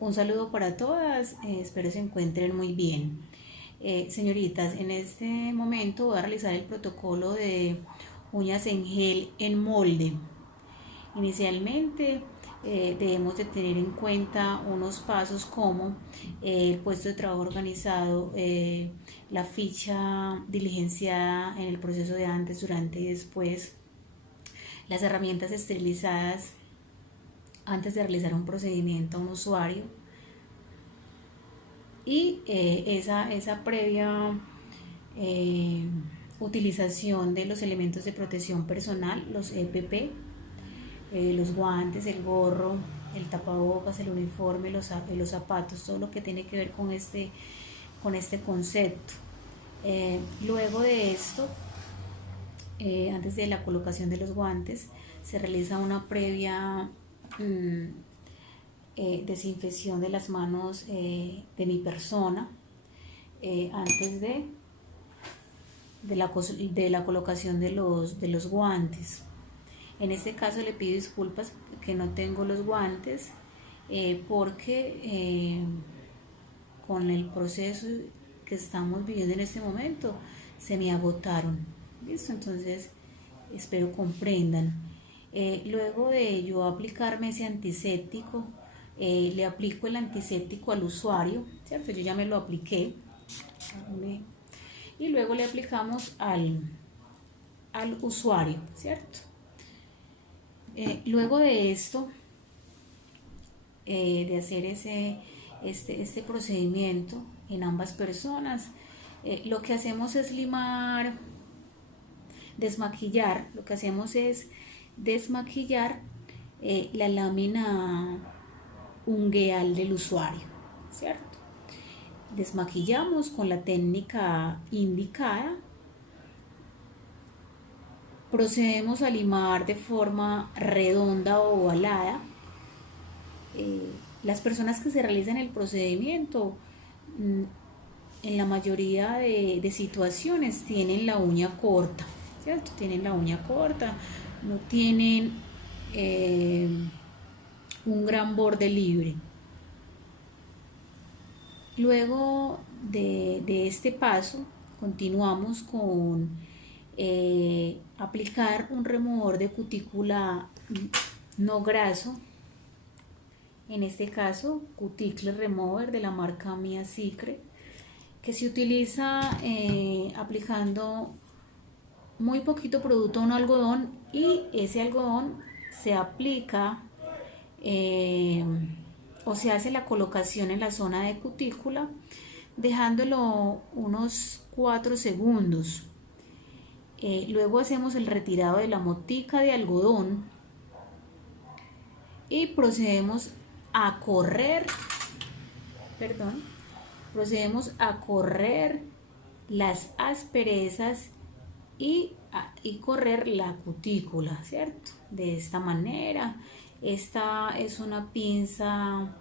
Un saludo para todas, espero se encuentren muy bien. Señoritas, en este momento voy a realizar el protocolo de uñas en gel en molde. Inicialmente debemos de tener en cuenta unos pasos como el puesto de trabajo organizado, la ficha diligenciada en el proceso de antes, durante y después, las herramientas esterilizadas antes de realizar un procedimiento a un usuario y esa previa eh, utilización de los elementos de protección personal, los EPP, los guantes, el gorro, el tapabocas, el uniforme, los zapatos, todo lo que tiene que ver con este concepto. Luego de esto, antes de la colocación de los guantes, se realiza una previa desinfección de las manos de mi persona antes de la colocación de los guantes. En este caso le pido disculpas que no tengo los guantes porque con el proceso que estamos viviendo en este momento se me agotaron. ¿Listo? Entonces espero comprendan. Luego de yo aplicarme ese antiséptico, le aplico el antiséptico al usuario, ¿cierto? Yo ya me lo apliqué. Y luego le aplicamos al usuario, ¿cierto? Luego de esto, de hacer este procedimiento en ambas personas, lo que hacemos es desmaquillar, lo que hacemos es desmaquillar la lámina ungueal del usuario, ¿cierto? Desmaquillamos con la técnica indicada. Procedemos a limar de forma redonda o ovalada. Las personas que se realizan el procedimiento, en la mayoría de situaciones, tienen la uña corta, ¿cierto? Tienen la uña corta, no tienen un gran borde libre. Luego de este paso, continuamos con aplicar un removedor de cutícula no graso, en este caso Cuticle Remover de la marca Mia Secret, que se utiliza aplicando muy poquito producto a un algodón, y ese algodón se aplica o se hace la colocación en la zona de cutícula, dejándolo unos 4 segundos. Luego hacemos el retirado de la motica de algodón y procedemos a correr las asperezas y correr la cutícula, ¿cierto? De esta manera. Esta es una pinza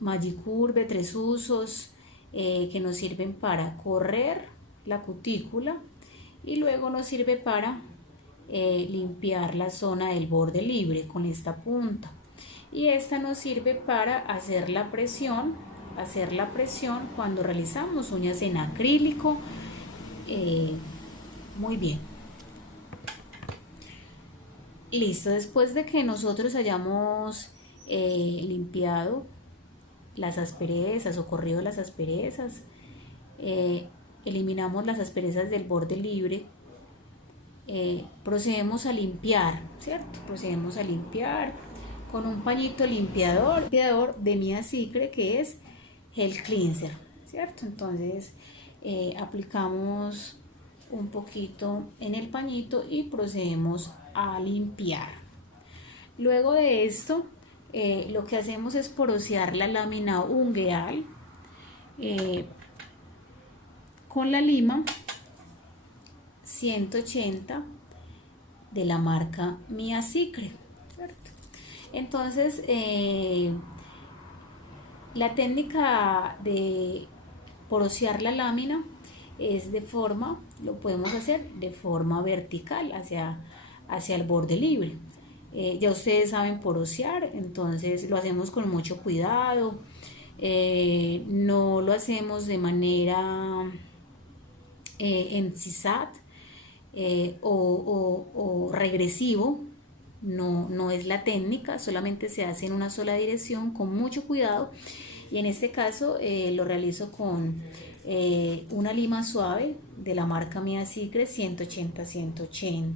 Magicur de 3 usos que nos sirven para correr la cutícula y luego nos sirve para limpiar la zona del borde libre con esta punta, y esta nos sirve para hacer la presión cuando realizamos uñas en acrílico. Muy bien, listo. Después de que nosotros hayamos limpiado las asperezas o corrido las asperezas, eliminamos las asperezas del borde libre, procedemos a limpiar, ¿cierto? Procedemos a limpiar con un pañito limpiador de Mia Secret, que es Gel Cleanser, ¿cierto? Entonces aplicamos un poquito en el pañito y procedemos a limpiar. Luego de esto, lo que hacemos es porosear la lámina ungueal con la lima 180 de la marca Mia Secret, ¿cierto? Entonces la técnica de porosear la lámina lo podemos hacer de forma vertical hacia el borde libre. Ya ustedes saben porosear, entonces lo hacemos con mucho cuidado. No lo hacemos de manera en zigzag o regresivo. No es la técnica, solamente se hace en una sola dirección con mucho cuidado, y en este caso lo realizo con una lima suave de la marca Mia Secret 180-180.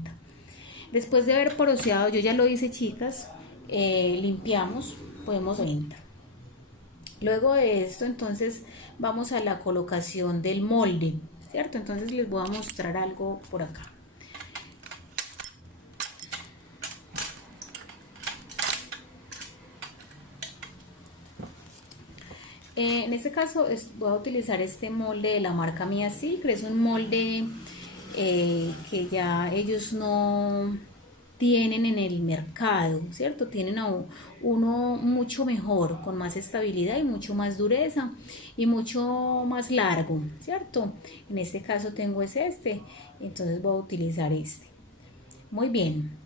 Después de haber poroseado, yo ya lo hice, chicas, limpiamos, podemos venta. Luego de esto, entonces vamos a la colocación del molde, ¿cierto? Entonces les voy a mostrar algo por acá. En este caso voy a utilizar este molde de la marca Mia Secret. Es un molde que ya ellos no tienen en el mercado, ¿cierto? Tienen uno mucho mejor, con más estabilidad y mucho más dureza y mucho más largo, ¿cierto? En este caso tengo este, entonces voy a utilizar este. Muy bien.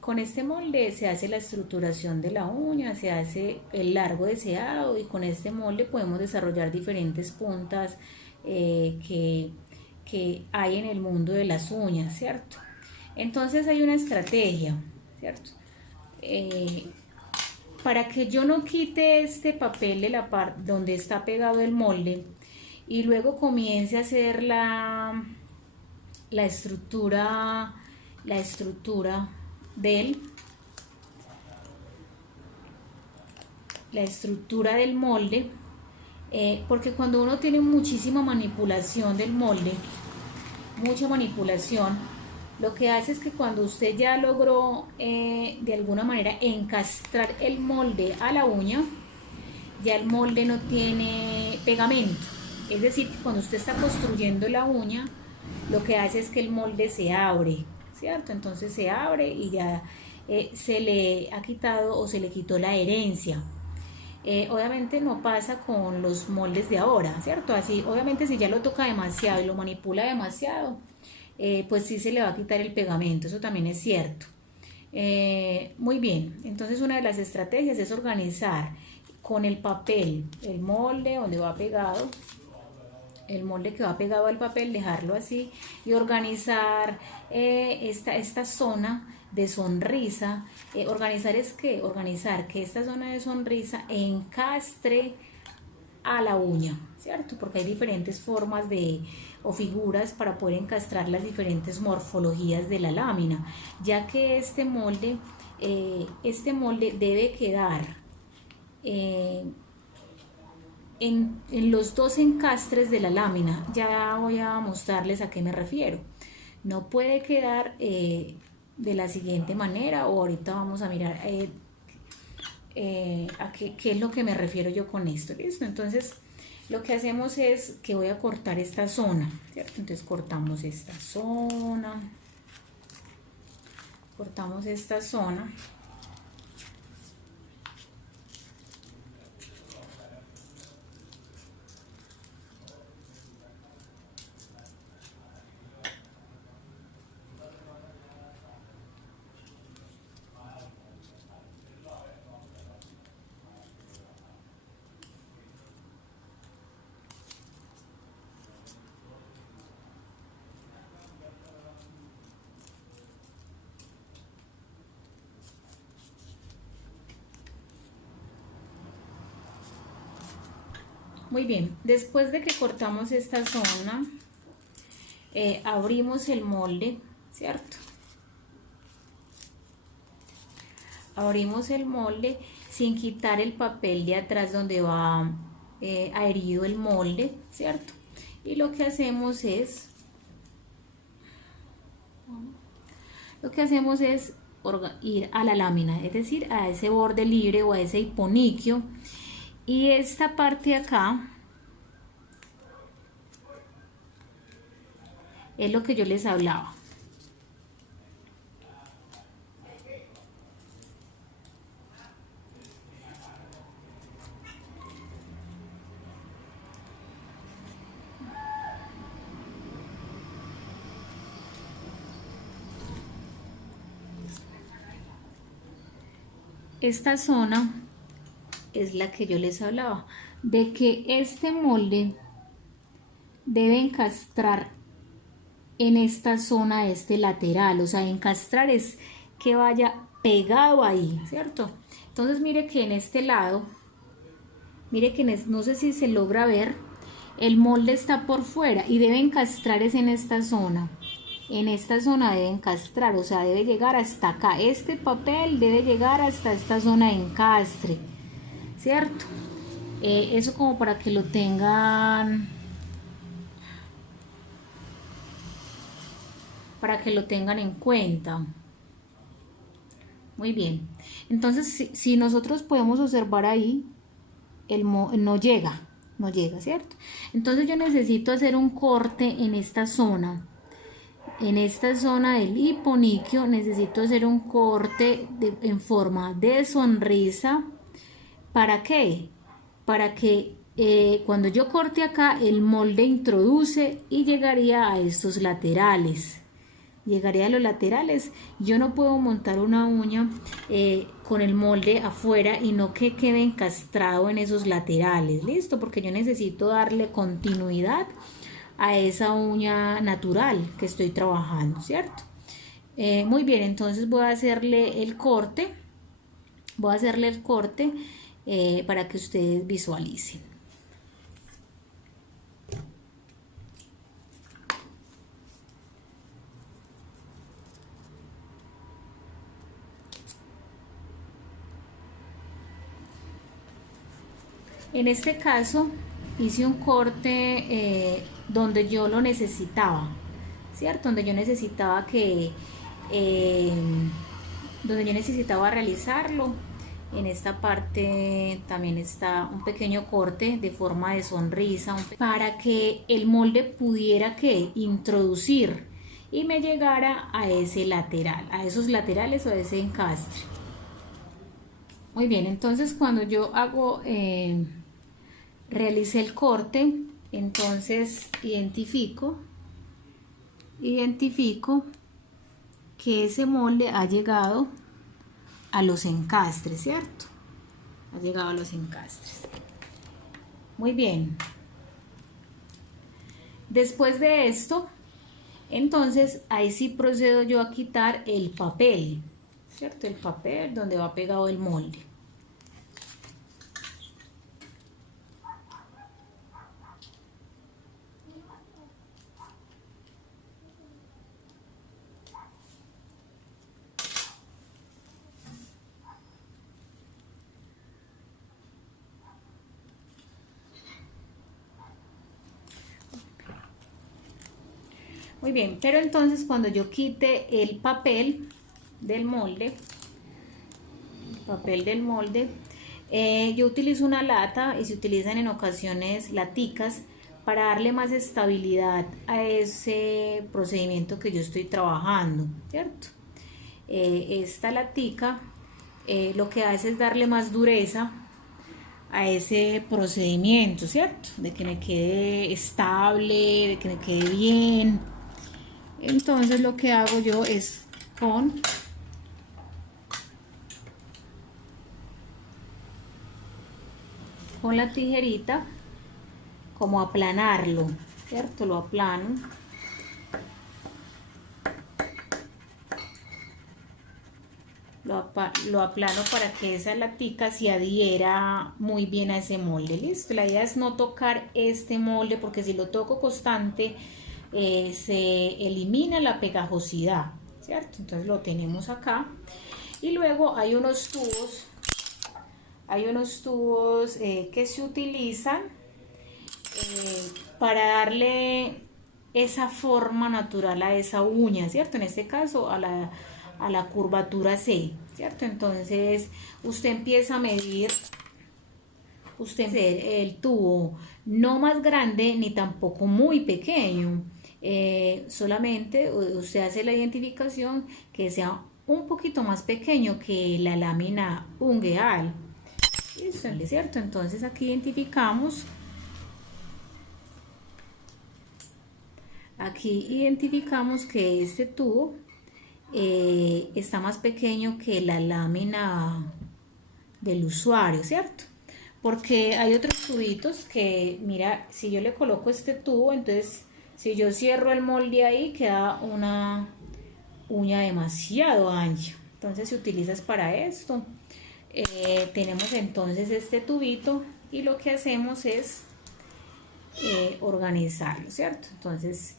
Con este molde se hace la estructuración de la uña, se hace el largo deseado, y con este molde podemos desarrollar diferentes puntas que hay en el mundo de las uñas, ¿cierto? Entonces hay una estrategia, ¿cierto? Para que yo no quite este papel de la parte donde está pegado el molde y luego comience a hacer la estructura del molde, porque cuando uno tiene muchísima manipulación del molde, mucha manipulación, lo que hace es que cuando usted ya logró de alguna manera encastrar el molde a la uña, ya el molde no tiene pegamento. Es decir, que cuando usted está construyendo la uña, lo que hace es que el molde se abre, ¿cierto? Entonces se abre y ya se le ha quitado o se le quitó la herencia. Obviamente no pasa con los moldes de ahora, ¿cierto? Así, obviamente si ya lo toca demasiado y lo manipula demasiado, pues sí se le va a quitar el pegamento, eso también es cierto. Muy bien, entonces una de las estrategias es organizar con el papel el molde donde va pegado, el molde que va pegado al papel, dejarlo así y organizar esta zona de sonrisa. Organizar que esta zona de sonrisa encastre a la uña, ¿cierto? Porque hay diferentes formas o figuras para poder encastrar las diferentes morfologías de la lámina, ya que este molde debe quedar en los dos encastres de la lámina. Ya voy a mostrarles a qué me refiero. No puede quedar de la siguiente manera, o ahorita vamos a mirar a qué es lo que me refiero yo con esto, ¿listo? Entonces lo que hacemos es que voy a cortar esta zona, ¿cierto? Entonces cortamos esta zona, Muy bien. Después de que cortamos esta zona, abrimos el molde, ¿cierto? Abrimos el molde sin quitar el papel de atrás donde va adherido el molde, ¿cierto? Y lo que hacemos es ir a la lámina, es decir, a ese borde libre o a ese hiponiquio, y esta parte acá es lo que yo les hablaba. esta zona es la que yo les hablaba, de que este molde debe encastrar en esta zona, este lateral, o sea, encastrar es que vaya pegado ahí, ¿cierto? Entonces mire que en este lado, mire que no sé si se logra ver, el molde está por fuera y debe encastrar es en esta zona. En esta zona debe encastrar, o sea, debe llegar hasta acá. Este papel debe llegar hasta esta zona de encastre, ¿cierto? Eso como para que lo tengan, en cuenta. Muy bien. Entonces, si nosotros podemos observar ahí, no llega, ¿cierto? Entonces yo necesito hacer un corte en esta zona. En esta zona del hiponiquio necesito hacer un corte en forma de sonrisa. ¿Para qué? Para que cuando yo corte acá, el molde introduce y llegaría a estos laterales. Llegaría a los laterales. Yo no puedo montar una uña con el molde afuera y no que quede encastrado en esos laterales, ¿listo? Porque yo necesito darle continuidad a esa uña natural que estoy trabajando, ¿cierto? Muy bien, entonces voy a hacerle el corte. Para que ustedes visualicen. En este caso hice un corte donde yo lo necesitaba, ¿cierto? Donde yo necesitaba realizarlo. En esta parte también está un pequeño corte de forma de sonrisa para que el molde pudiera introducir y me llegara a ese lateral, a esos laterales o a ese encastre. Muy bien, entonces cuando yo realicé el corte, entonces identifico que ese molde ha llegado a los encastres, ¿cierto? Ha llegado a los encastres. Muy bien. Después de esto, entonces ahí sí procedo yo a quitar el papel, ¿cierto? El papel donde va pegado el molde. Muy bien, pero entonces cuando yo quite el papel del molde, yo utilizo una lata y se utilizan en ocasiones laticas para darle más estabilidad a ese procedimiento que yo estoy trabajando, ¿cierto? Esta latica lo que hace es darle más dureza a ese procedimiento, ¿cierto? De que me quede estable, de que me quede bien. Entonces lo que hago yo es con la tijerita como aplanarlo, ¿cierto? Lo aplano. Lo aplano para que esa latica se adhiera muy bien a ese molde, ¿listo? La idea es no tocar este molde porque si lo toco constante se elimina la pegajosidad, ¿cierto? Entonces lo tenemos acá y luego hay unos tubos que se utilizan para darle esa forma natural a esa uña, ¿cierto? En este caso a la curvatura C, ¿cierto? Entonces usted empieza a medir, el tubo no más grande ni tampoco muy pequeño, solamente usted hace la identificación que sea un poquito más pequeño que la lámina ungueal, ¿cierto? Entonces aquí identificamos que este tubo está más pequeño que la lámina del usuario, ¿cierto? Porque hay otros tubitos que, mira, si yo le coloco este tubo, entonces si yo cierro el molde ahí, queda una uña demasiado ancha. Entonces si utilizas para esto, tenemos entonces este tubito y lo que hacemos es organizarlo, ¿cierto? Entonces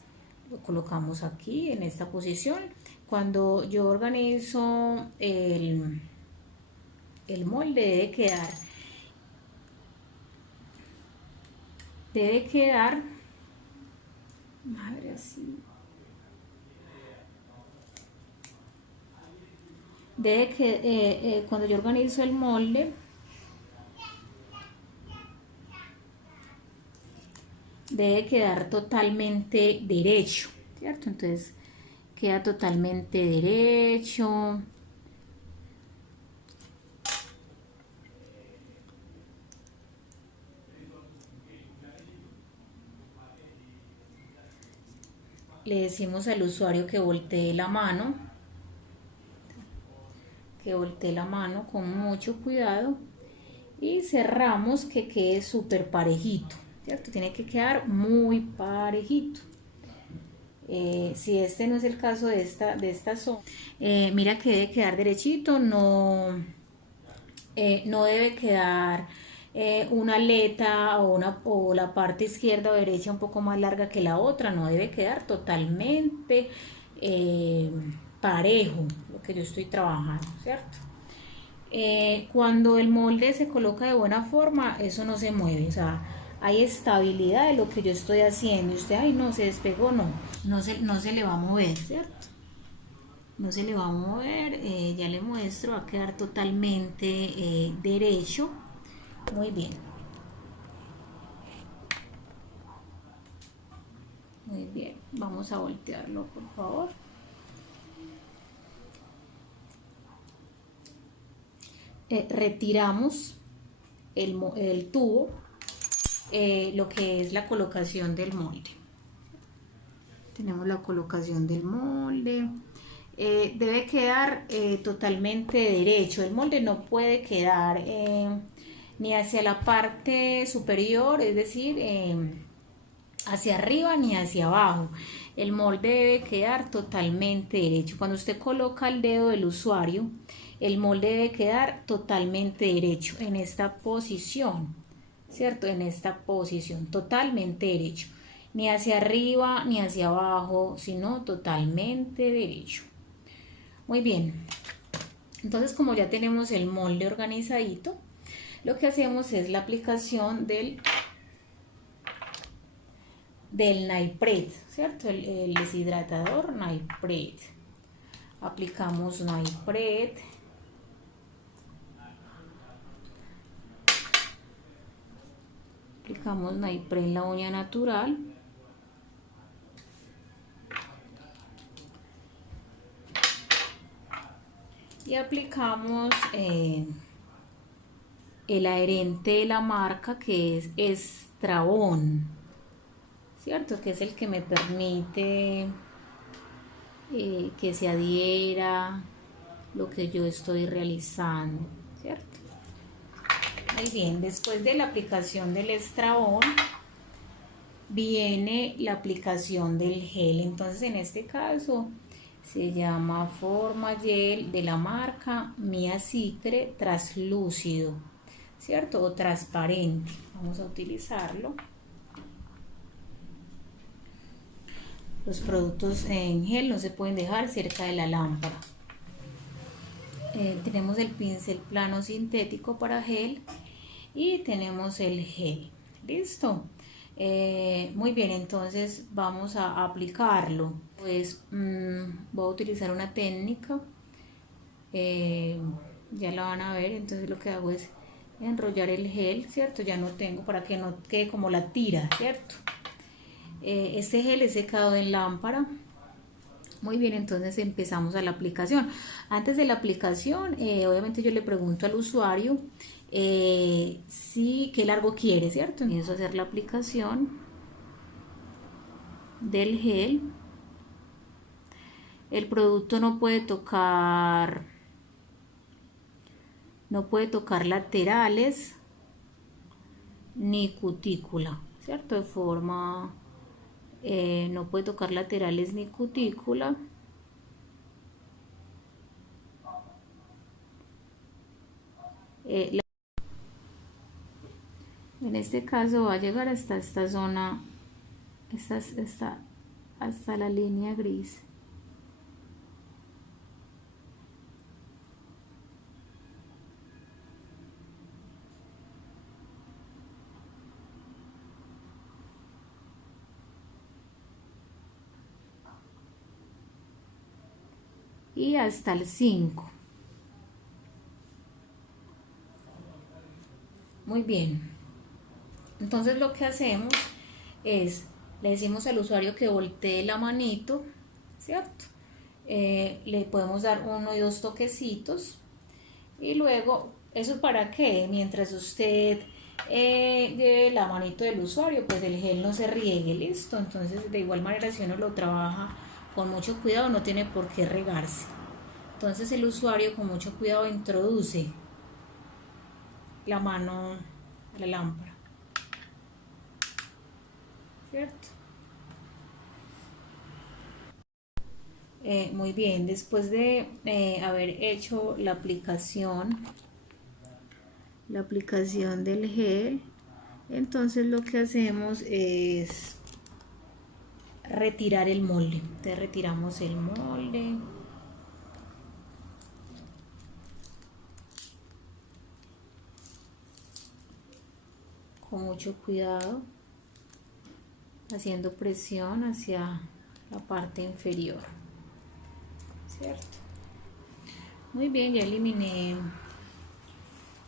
lo colocamos aquí en esta posición. Cuando yo organizo el molde debe quedar, madre, así, cuando yo organizo el molde debe quedar totalmente derecho, ¿cierto? Entonces queda totalmente derecho. Le decimos al usuario que voltee la mano, con mucho cuidado y cerramos que quede súper parejito, ¿cierto? Tiene que quedar muy parejito. Si este no es el caso de esta zona, mira que debe quedar derechito, no debe quedar una aleta o la parte izquierda o derecha un poco más larga que la otra, no debe quedar totalmente parejo lo que yo estoy trabajando, ¿cierto? Cuando el molde se coloca de buena forma, eso no se mueve, o sea, hay estabilidad de lo que yo estoy haciendo. Y usted, ay, no, se despegó, no se le va a mover, ¿cierto? No se le va a mover, ya le muestro, va a quedar totalmente derecho. Muy bien. Muy bien, vamos a voltearlo, por favor. Retiramos el tubo, lo que es la colocación del molde. Tenemos la colocación del molde. Debe quedar totalmente derecho. El molde no puede quedar ni hacia la parte superior, es decir, hacia arriba ni hacia abajo. El molde debe quedar totalmente derecho. Cuando usted coloca el dedo del usuario, el molde debe quedar totalmente derecho en esta posición, ¿cierto? En esta posición, totalmente derecho. Ni hacia arriba ni hacia abajo, sino totalmente derecho. Muy bien. Entonces, como ya tenemos el molde organizadito, lo que hacemos es la aplicación del Naipret, ¿cierto? El deshidratador Naipret. Aplicamos Naipret. Aplicamos Naipret en la uña natural. Y aplicamos el adherente de la marca, que es Estrabón, ¿cierto? Que es el que me permite que se adhiera lo que yo estoy realizando, ¿cierto? Muy bien, después de la aplicación del Estrabón viene la aplicación del gel. Entonces en este caso se llama Forma Gel de la marca Mia Cicre Traslúcido, ¿cierto? O transparente. Vamos a utilizarlo. Los productos en gel no se pueden dejar cerca de la lámpara. Tenemos el pincel plano sintético para gel y tenemos el gel. ¿Listo? Muy bien, entonces vamos a aplicarlo. Pues voy a utilizar una técnica, ya la van a ver. Entonces lo que hago es enrollar el gel, ¿cierto? Ya no tengo, para que no quede como la tira, ¿cierto? Este gel es secado en lámpara. Muy bien, entonces empezamos a la aplicación. Antes de la aplicación, obviamente yo le pregunto al usuario qué largo quiere, ¿cierto? Empiezo a hacer la aplicación del gel. El producto no puede no puede tocar laterales ni cutícula, ¿cierto? De forma, no puede tocar laterales ni cutícula. En este caso va a llegar hasta esta zona, hasta la línea gris. Y hasta el 5. Muy bien. Entonces lo que hacemos es, le decimos al usuario que voltee la manito, ¿cierto? Le podemos dar 1 y 2 toquecitos y luego, ¿eso para qué? Mientras usted lleve la manito del usuario, pues el gel no se riegue, listo. Entonces de igual manera si uno lo trabaja con mucho cuidado no tiene por qué regarse. Entonces el usuario con mucho cuidado introduce la mano a la lámpara, ¿cierto? Muy bien, después de haber hecho la aplicación del gel, entonces lo que hacemos es retirar el molde. Entonces retiramos el molde. Con mucho cuidado, haciendo presión hacia la parte inferior, ¿cierto? Muy bien, ya eliminé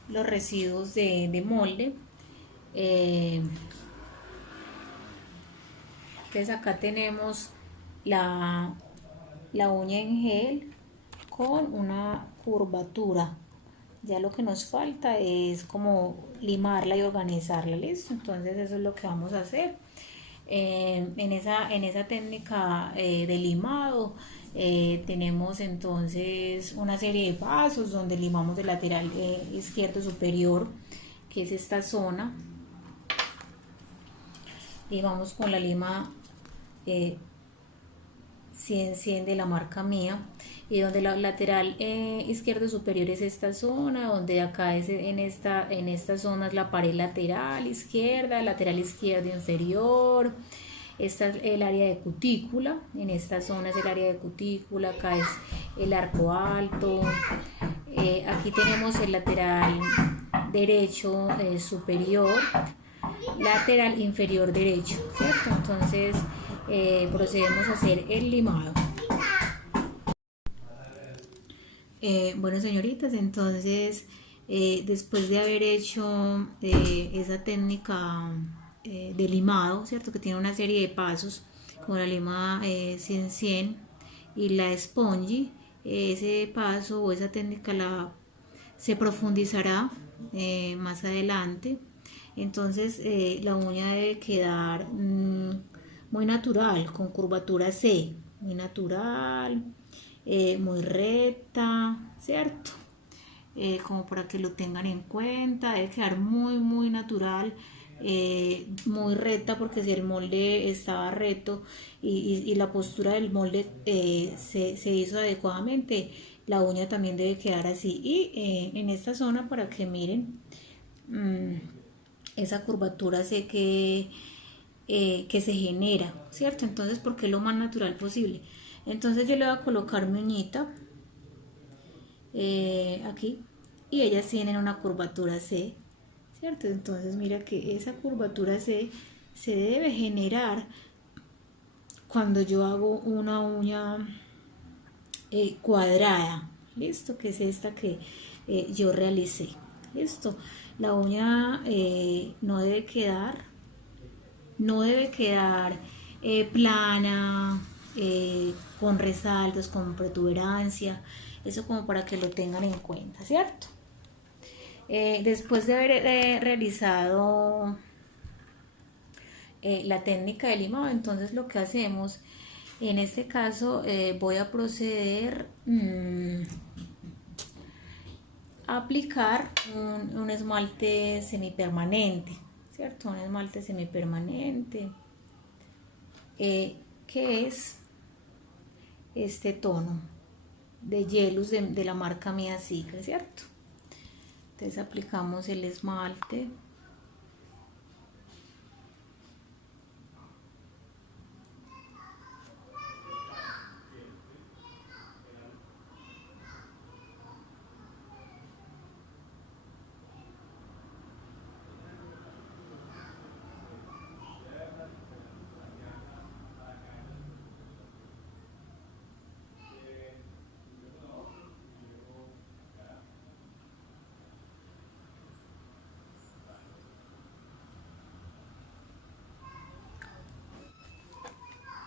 los residuos de molde. Entonces acá tenemos la uña en gel con una curvatura. Ya lo que nos falta es como limarla y organizarla, ¿listo? Entonces eso es lo que vamos a hacer. En esa técnica de limado tenemos entonces una serie de pasos donde limamos el lateral izquierdo superior, que es esta zona. Limamos con la lima 100 de la marca mía, y donde la lateral izquierdo superior es esta zona, donde acá es en esta zona es la pared lateral izquierdo inferior. Esta es el área de cutícula, en esta zona es el área de cutícula, acá es el arco alto. Aquí tenemos el lateral derecho superior, lateral inferior derecho, ¿cierto? Entonces procedemos a hacer el limado. Bueno, señoritas, entonces después de haber hecho esa técnica de limado, ¿cierto? Que tiene una serie de pasos, como la lima 100 y la spongy, ese paso o esa técnica se profundizará más adelante. Entonces la uña debe quedar muy natural, con curvatura C, muy natural, muy recta, ¿cierto? Como para que lo tengan en cuenta, debe quedar muy natural, muy recta, porque si el molde estaba recto y la postura del molde se hizo adecuadamente, la uña también debe quedar así. Y en esta zona, para que miren, esa curvatura sé que se genera, ¿cierto? Entonces, porque es lo más natural posible. Entonces yo le voy a colocar mi uñita aquí, y ellas tienen una curvatura C, ¿cierto? Entonces mira que esa curvatura C se debe generar cuando yo hago una uña cuadrada, ¿listo? Que es esta que yo realicé, ¿listo? La uña no debe quedar plana, con resaltos, con protuberancia. Eso como para que lo tengan en cuenta, ¿cierto? Después de haber realizado la técnica de limado, entonces lo que hacemos en este caso, voy a proceder aplicar un esmalte semipermanente, ¿cierto? Un esmalte semipermanente, que es este tono de Yellows de la marca Mia Secret, ¿cierto? Entonces aplicamos el esmalte.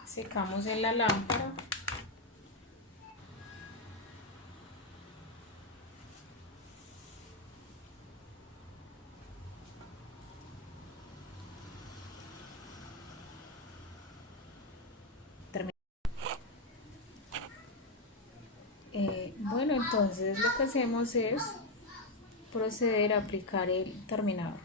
Secamos en la lámpara. Bueno, entonces lo que hacemos es proceder a aplicar el terminador.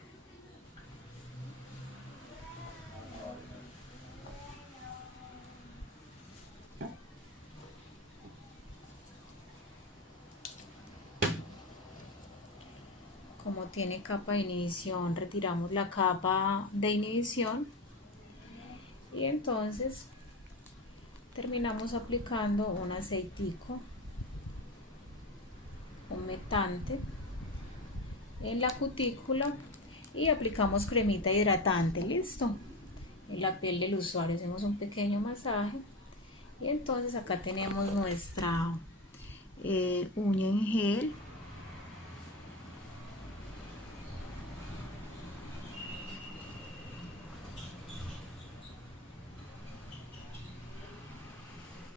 Como tiene capa de inhibición, retiramos la capa de inhibición y entonces terminamos aplicando un aceitico humectante en la cutícula y aplicamos cremita hidratante. Listo, en la piel del usuario hacemos un pequeño masaje y entonces acá tenemos nuestra uña en gel